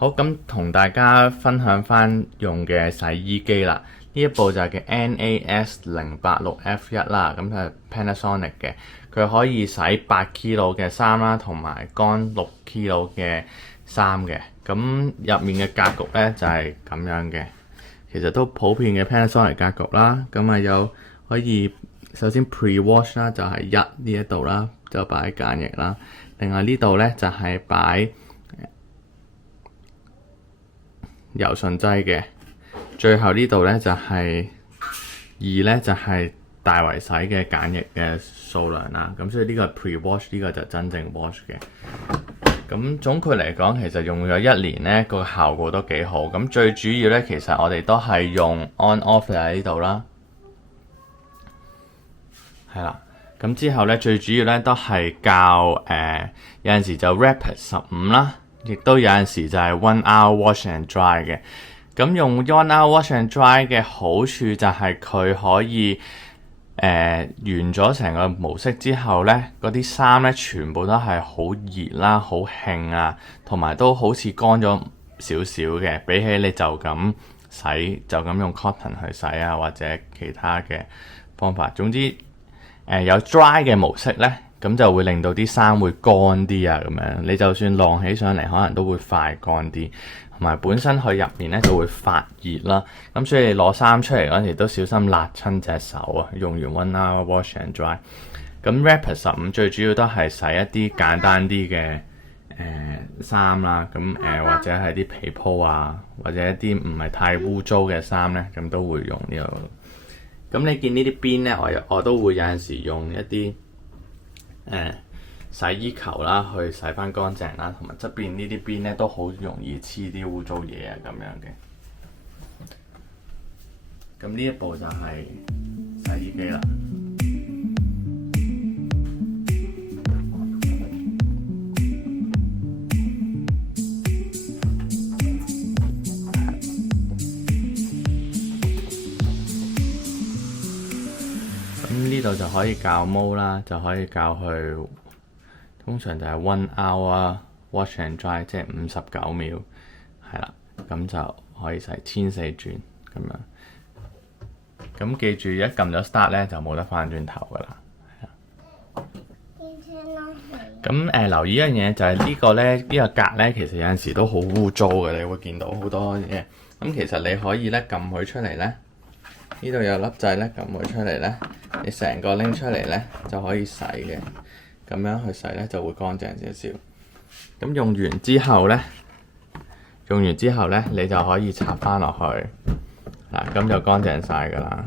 好，咁同大家分享翻用嘅洗衣機啦。呢一部就係嘅 NAS086F1 啦，咁就係 Panasonic 嘅。佢可以洗8kg 嘅衫啦，同埋乾6kg 嘅衫嘅。咁入面嘅格局咧就係咁樣嘅。其實都普遍嘅 Panasonic 格局啦。咁啊有可以首先 pre-wash 啦，就係1呢一度啦，就擺梘液啦。另外呢度咧就係擺柔順劑嘅。最後呢度咧就係2咧就係大圍洗嘅梘液嘅數量啦。咁所以呢個係 pre-wash， 呢個就真正 wash 嘅。咁總括嚟講，其實用咗1年咧，個效果都幾好。咁最主要咧，其實我哋都係用 on-off 喺呢度啦，係啦。咁之後咧，最主要咧都係教有陣時就 Rapid 15啦，亦都有陣時就係 1 hour wash and dry 嘅。咁用 1 hour wash and dry 嘅好處就係佢可以完咗成個模式之後咧，嗰啲衫咧全部都係好熱啦、好興啊，同埋都好似乾咗少少嘅，比起你就咁洗，就咁用 cotton 去洗啊，或者其他嘅方法。總之有 dry 嘅模式咧，咁就會令到啲衫會乾啲啊，咁樣你就算晾起上嚟，可能都會快乾啲。同埋本身佢入面咧就會發熱啦，咁所以你攞衫出嚟嗰陣時都小心辣親隻手啊！用完 1 hour wash and dry， 咁 Rapid 15最主要都係洗一啲簡單啲嘅衫啦，咁或者係啲被鋪啊，或者一啲唔係太污糟嘅衫咧，咁都會用呢個。咁你見呢啲邊咧，我都會有陣時用一啲洗衣球啦，去洗翻乾淨啦，同埋側邊呢啲邊咧都好容易黐啲污糟嘢啊，咁樣嘅。咁呢一部就係洗衣機啦。咁呢度就可以校毛啦，就可以校去。通常就係 1 hour wash and dry， 即係59秒，係啦，咁就可以洗14轉咁樣。咁記住一撳咗 start 咧，就冇得翻轉頭噶啦。咁留意一樣嘢就係呢個咧，呢個格咧，其實有陣時都好污糟嘅，你會見到好多嘢。咁其實你可以咧撳佢出嚟咧，呢度有粒掣咧，撳佢出嚟咧，你成個拎出嚟咧就可以洗嘅。咁樣去洗咧就會乾淨少少。咁用完之後咧，你就可以插翻落去，嗱，咁就乾淨晒㗎啦。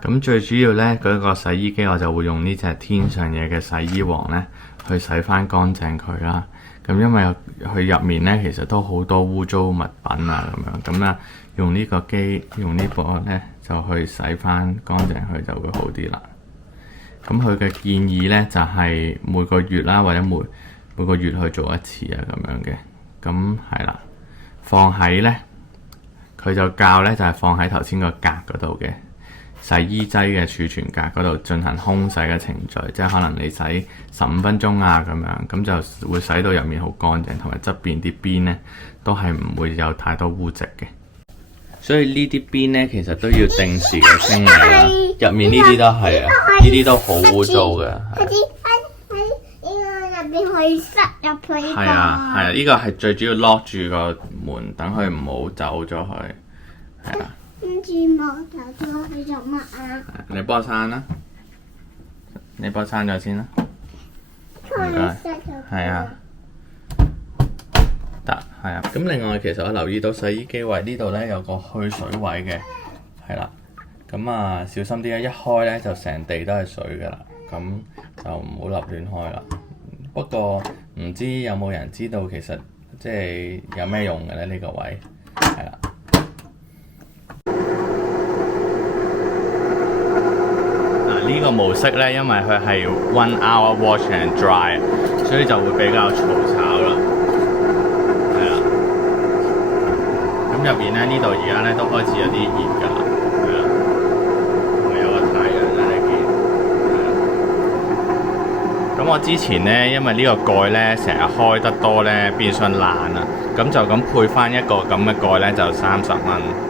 咁最主要咧，嗰個洗衣機我就會用呢隻天上嘢嘅洗衣王咧，去洗翻乾淨佢啦。咁因為佢入面咧其實都好多污糟物品啊，咁啦，用呢個機，用呢部咧就去洗翻乾淨佢就會好啲啦。咁佢嘅建議咧就係每個月啦，或者每個月去做一次啊，咁樣嘅。咁係啦，放喺咧，佢就教咧就係放喺頭先個格嗰度嘅洗衣劑嘅儲存格嗰度進行烘洗嘅程序，即係可能你洗15分鐘啊咁樣，咁就會洗到入面好乾淨，同埋側邊啲邊咧都係唔會有太多污漬嘅。所以呢啲邊咧其實都要定時嘅清理啦。入面呢啲都係啊，呢啲都好污糟嘅。喺入邊可以塞入去。係啊，係啊，呢個係最主要 lock 住個門，等佢唔好走咗去。係啊。跟住冇走咗去做乜啊？你幫我閂啦，你幫我閂咗先啦。唔該。係啊。係啊，咁另外其實我留意到洗衣機位呢度咧有個去水位嘅，係啦，咁啊小心啲啊，一開咧就成地都係水噶啦，咁就唔好立亂開啦。不過唔知有冇人知道其實即係有咩用嘅咧呢個位，係啦。呢個模式咧，因為佢係 1 hour wash and dry， 所以就會比較嘈吵啦。咁入面咧，呢度而家咧都開始有啲熱㗎啦，係啦，同埋有個太陽啦，你見。咁我之前呢，因為呢個蓋呢成日開得多呢，變相爛啊，咁就咁配翻一個咁嘅蓋呢，就30蚊。